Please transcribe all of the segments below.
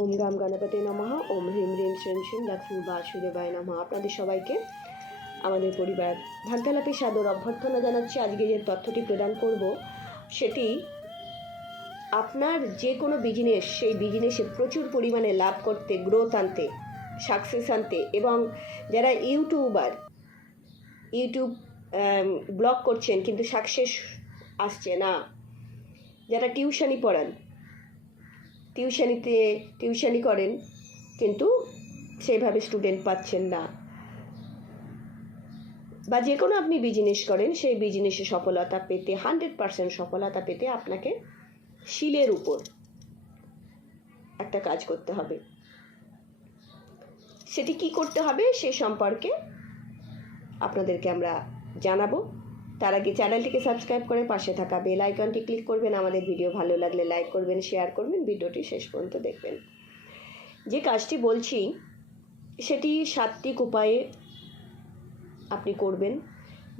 ওম গাম গণপতি নমঃ। ওম হ্রিম হ্রিম শ্রীম শ্রীম লক্ষ্মী বাসুদেবায় নমঃ। আপনাদের সবাইকে আমাদের পরিবার ভাগ্যালাপে সাদর অভ্যর্থনা জানাচ্ছি। আজকে যে তথ্যটি প্রদান করব, সেটি আপনার যে কোনো বিজনেস সেই বিজনেসে প্রচুর পরিমাণে লাভ করতে গ্রোথ আনতে সাকসেস আনতে এবং যারা ইউটিউবার ইউটিউব ব্লগ করছেন কিন্তু সাকসেস আসছে না, যারা টিউশনি পড়ান টিউশনিতে, টিউশনি করেন, কিন্তু সেভাবে স্টুডেন্ট পাচ্ছেন না। বা যে কোনো আপনি বিজনেস করেন, সেই বিজনেসে সফলতা পেতে হান্ড্রেড পারসেন্ট সফলতা পেতে আপনাকে শিলের উপর একটা কাজ করতে হবে। সেটি কি করতে হবে? সে সম্পর্কে আপনাদেরকে আমরা জানাব। তার আগে চ্যানেলটিকে সাবস্ক্রাইব করে পাশে থাকা বেল আইকনটি ক্লিক করবেন। আমাদের ভিডিও ভালো লাগলে লাইক করবেন, শেয়ার করবেন, ভিডিওটি শেষ পর্যন্ত দেখবেন। যে কাজটি বলছি, সেটি সাত্বিক উপায়ে আপনি করবেন।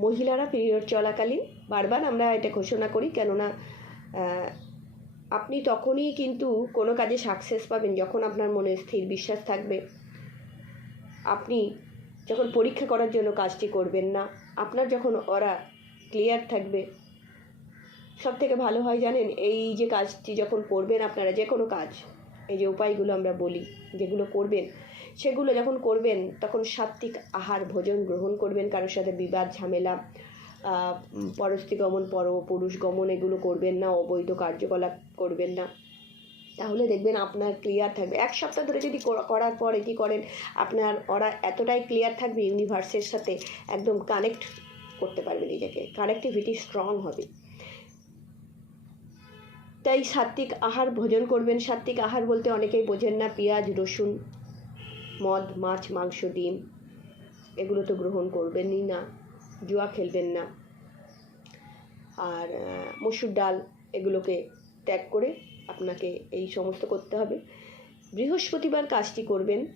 মহিলারা পিরিয়ড চলাকালীন, বারবার আমরা এটা ঘোষণা করি, কেননা আপনি তখনই কিন্তু কোনো কাজে সাকসেস পাবেন যখন আপনার মনে স্থির বিশ্বাস থাকবে। আপনি যখন পরীক্ষা করার জন্য কাজটি করবেন না, আপনার যখন ওরা ক্লিয়ার থাকবে। সব থেকে ভালো হয় জানেন এই যে কাজটি যখন করবেন আপনারা যে কোনো কাজ এই যে উপায়গুলো আমরা বলি যেগুলো করবেন সেগুলো যখন করবেন তখন সাত্বিক আহার ভোজন গ্রহণ করবেন কারোর সাথে বিবাদ ঝামেলা আহ, উম, পরস্তি গমন পর পুরুষ গমন এগুলো করবেন না অবৈধ কার্যকলাপ করবেন না। তাহলে দেখবেন আপনার ক্লিয়ার থাকবে। এক সপ্তাহ ধরে যদি করার পর এটি করেন আপনার ওরা এতটাই ক্লিয়ার থাকবে ইউনিভার্সের সাথে একদম কানেক্ট করতে পারবে নিজেকে। কানেক্টিভিটি স্ট্রং হবে। তাই সাত্বিক আহার ভোজন করবেন। সাত্বিক আহার বলতে অনেকেই বোঝেন না, পেঁয়াজ, রসুন, মদ, মাছ, মাংস, ডিম, এগুলো তো গ্রহণ করবেনই না, জুয়া খেলবেন না। আর মসুর ডাল এগুলোকে ত্যাগ করে আপনাকে এই সমস্ত করতে হবে। বৃহস্পতিবার কাজটি করবেন।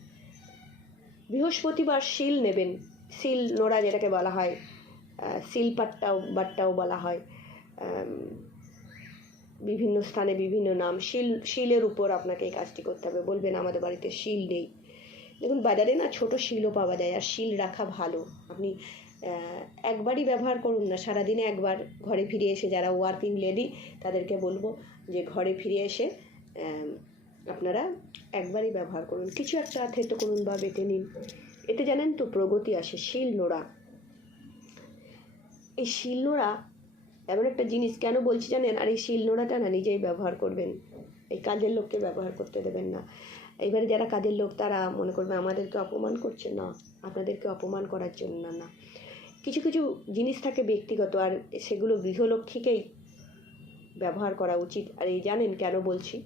বৃহস্পতিবার শিল নেবেন। শিল নোড়া যেটাকে বলা হয় আহ, শিল পাট্টাও বাট্টাও বলা হয়। বিভিন্ন স্থানে বিভিন্ন নাম। শিল শিলের উপর আপনাকে এই কাজটি করতে হবে। বলবেন আমাদের বাড়িতে শিল নেই। দেখুন বাজারে না ছোট শিলও পাওয়া যায় আর শিল রাখা ভালো। আপনি একবারই ব্যবহার করুন না। সারাদিনে একবার ঘরে ফিরে এসে যারা ওয়ার্কিং লেডি তাদেরকে বলব যে ঘরে ফিরে এসে আপনারা একবারই ব্যবহার করুন। কিছু একটা থেতো করুন বা বেটে নিন। এতে জানেন তো প্রগতি আসে। শিল নোড়া এই শিল নোড়া এমন একটা জিনিস কেন বলছি জানেন? আর এই শিল নোড়াটা না নিজেই ব্যবহার করবেন। এই কাজের লোককে ব্যবহার করতে দেবেন না। এবারে যারা কাজের লোক, তারা মনে করবে আমাদেরকে অপমান করছে। না, আপনাদেরকে অপমান করার জন্য না। কিছু কিছু জিনিস থাকে ব্যক্তিগত, আর সেগুলো গৃহলক্ষ্মীকেই ব্যবহার করা উচিত। আর এই জানেন কেন বলছি?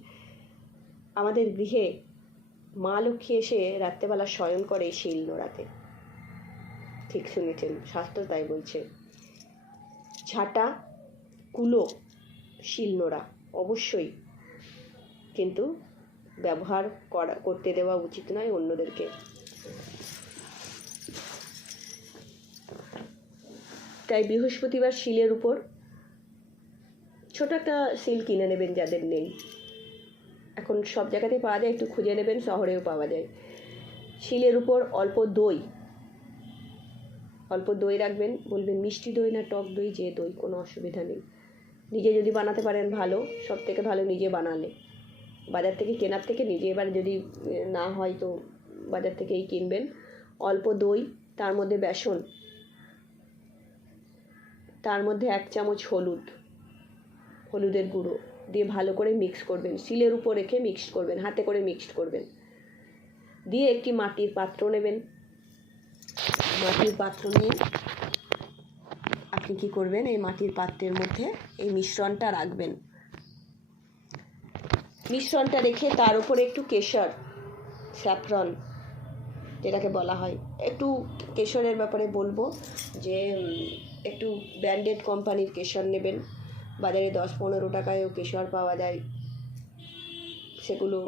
আমাদের গৃহে মা লক্ষ্মী এসে রাত্রেবেলা শয়ন করে শিল নোড়াতে ঠিক শুনেছেন, শাস্ত্র তাই বলছে। ঝাঁটা কুলো, শিলনোড়া অবশ্যই। কিন্তু ব্যবহার করা, করতে দেওয়া উচিত নয় অন্যদেরকে। তাই বৃহস্পতিবার শিলের উপর ছোট একটা শিল কিনে নেবেন যাদের নেই। এখন সব জায়গাতেই পাওয়া যায়, একটু খুঁজে নেবেন, শহরেও পাওয়া যায়। শিলের উপর অল্প দই অল্প দই রাখবেন, বলবেন মিষ্টি দই না টক দই, যে দই, কোনো অসুবিধা নেই। নিজে যদি বানাতে পারেন ভালো, সব থেকে ভালো নিজে বানালে। বাজার থেকে কেনার থেকে নিজে এবার যদি না হয় তো বাজার থেকেই কিনবেন। অল্প দই, তার মধ্যে বেসন, তার মধ্যে এক চামচ হলুদ, হলুদের গুঁড়ো দিয়ে ভালো করে মিক্স করবেন। শিলের উপর রেখে মিক্সড করবেন, হাতে করে মিক্সড করবেন। দিয়ে একটি মাটির পাত্র নেবেন। মাটির পাত্র নিয়ে আপনি কি করবেন? এই মাটির পাত্রের মধ্যে এই মিশ্রণটা রাখবেন। মিশ্রণটা রেখে তার উপরে একটু কেশর, স্যাফরন যেটাকে বলা হয়। একটু কেশরের ব্যাপারে বলব যে একটু ব্র্যান্ডেড কোম্পানির কেশর নেবেন। বাজারে দশ পনেরো টাকায়ও কেশর পাওয়া যায়। সেগুলো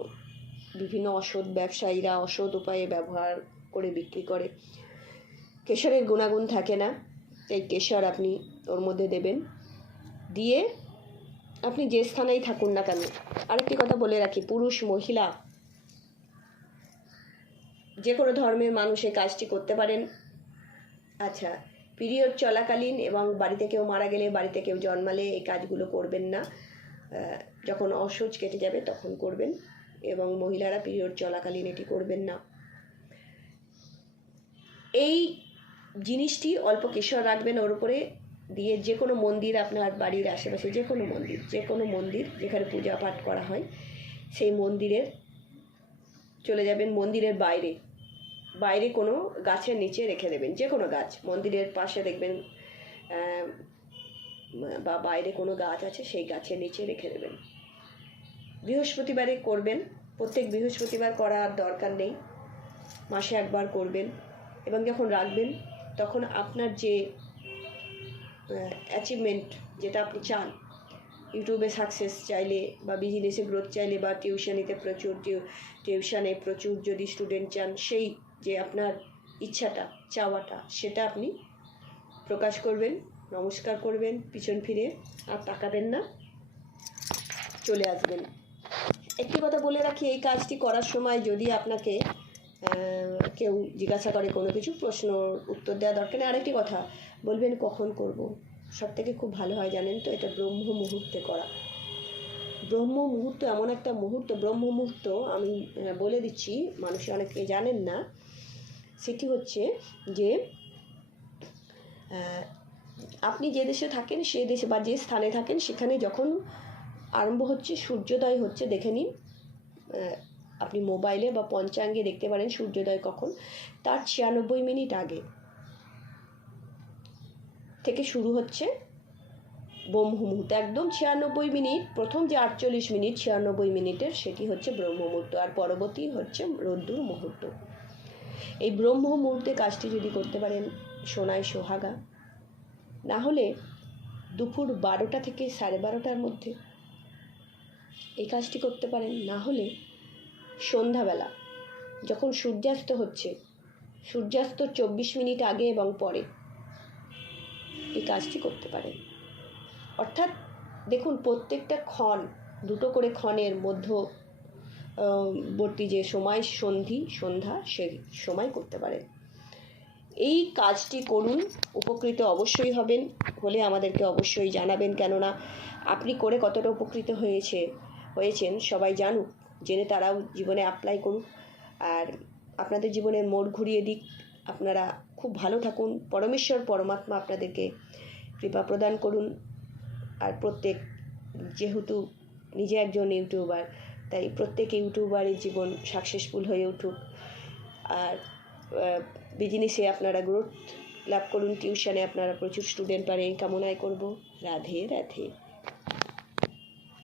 বিভিন্ন অসৎ ব্যবসায়ীরা অসৎ উপায়ে ব্যবহার করে বিক্রি করে। কেশরের গুণাগুণ থাকে না। এই কেশর আপনি ওর মধ্যে দেবেন। দিয়ে আপনি যে স্থানেই থাকুন না কেন, আরেকটি কথা বলে রাখি, পুরুষ, মহিলা, যে কোনো ধর্মের মানুষ এই কাজটি করতে পারেন। আচ্ছা পিরিয়ড চলাকালীন এবং বাড়িতে কেউ মারা গেলে, বাড়িতে কেউ জন্মালে এই কাজগুলো করবেন না। যখন অসহ্য কেটে যাবে তখন করবেন এবং মহিলারা পিরিয়ড চলাকালীন এটি করবেন না। এই জিনিসটি অল্প কেশর রাখবেন ওর উপরে দিয়ে যে কোনো মন্দির আপনার বাড়ির আশেপাশে যে কোনো মন্দির, যে কোনো মন্দির যেখানে পূজা পাঠ করা হয়, সেই মন্দিরের চলে যাবেন মন্দিরের বাইরে। বাইরে কোনো গাছের নিচে রেখে দেবেন, যে কোনো গাছ। মন্দিরের পাশে দেখবেন বা বাইরে কোনো গাছ আছে, সেই গাছের নিচে রেখে দেবেন। বৃহস্পতিবারে করবেন, প্রত্যেক বৃহস্পতিবার করার দরকার নেই। মাসে একবার করবেন এবং যখন রাখবেন তখন আপনার যে অ্যাচিভমেন্ট যেটা আপনি চান, ইউটিউবে সাকসেস চাইলে বা বিজনেসে গ্রোথ চাইলে বা টিউশনিতে প্রচুর টিউ টিউশনে প্রচুর যদি স্টুডেন্ট চান, সেই যে আপনার ইচ্ছাটা, চাওয়াটা, সেটা আপনি প্রকাশ করবেন, নমস্কার করবেন, পিছন ফিরে আর তাকাবেন না, চলে আসবেন। একটি কথা বলে রাখি, এই কাজটি করার সময় যদি আপনাকে কেউ জিজ্ঞাসা করে কোনো কিছু প্রশ্ন উত্তর দেওয়া দরকার নেই। আরেকটি কথা, বলবেন কখন করব? সব থেকে খুব ভালো হয় জানেন তো, এটা ব্রহ্ম মুহূর্তে করা। ব্রহ্ম মুহূর্ত এমন একটা মুহূর্ত, ব্রহ্ম মুহূর্ত আমি বলে দিচ্ছি, মানুষ অনেকে জানেন না, সেটি হচ্ছে যে আপনি যে দেশে থাকেন, সে দেশে বা যে স্থানে থাকেন, সেখানে যখন আরম্ভ হচ্ছে, সূর্যোদয় হচ্ছে, দেখে নিন আপনি মোবাইলে বা পঞ্চাঙ্গে দেখতে পারেন সূর্যোদয় কখন? তার ছিয়ানব্বই মিনিট আগে থেকে শুরু হচ্ছে ব্রহ্ম মুহূর্ত একদম ছিয়ানব্বই মিনিট, প্রথম যে আটচল্লিশ মিনিট, ছিয়ানব্বই মিনিটের সেটি হচ্ছে ব্রহ্ম মুহূর্ত আর পরবর্তী হচ্ছে রোদ্দুর মুহূর্ত। এই ব্রহ্ম মুহূর্তে কাজটি যদি করতে পারেন সোনায় সোহাগা না হলে দুপুর বারোটা থেকে সাড়ে বারোটার মধ্যে এই কাজটি করতে পারেন। না হলে সন্ধ্যাবেলা, যখন সূর্যাস্ত হচ্ছে। সূর্যাস্ত চব্বিশ মিনিট আগে এবং পরে। এই কাজটি করতে পারেন। অর্থাৎ দেখুন, প্রত্যেকটা ক্ষণ, দুটো করে ক্ষণের মধ্য বর্তী যে সময় সন্ধি, সন্ধ্যা সেই সময় করতে পারেন। এই কাজটি করুন, উপকৃত অবশ্যই হবেন হলে আমাদেরকে অবশ্যই জানাবেন। কেননা, আপনি করে কতটা উপকৃত হয়েছে, হয়েছেন, সবাই জানুক। জেনে তারাও জীবনে অ্যাপ্লাই করুক। আর আপনাদের জীবনের মোড় ঘুরিয়ে দিক। আপনারা খুব ভালো থাকুন। পরমেশ্বর, পরমাত্মা আপনাদেরকে কৃপা প্রদান করুন। আর প্রত্যেক, যেহেতু নিজে একজন ইউটিউবার, তাই প্রত্যেক ইউটিউবারের জীবন সাকসেসফুল হয়ে উঠুক। আর বিজনেসে আপনারা গ্রোথ লাভ করুন। টিউশনে আপনারা প্রচুর স্টুডেন্ট পারে এই কামনায় করব। রাধে রাধে।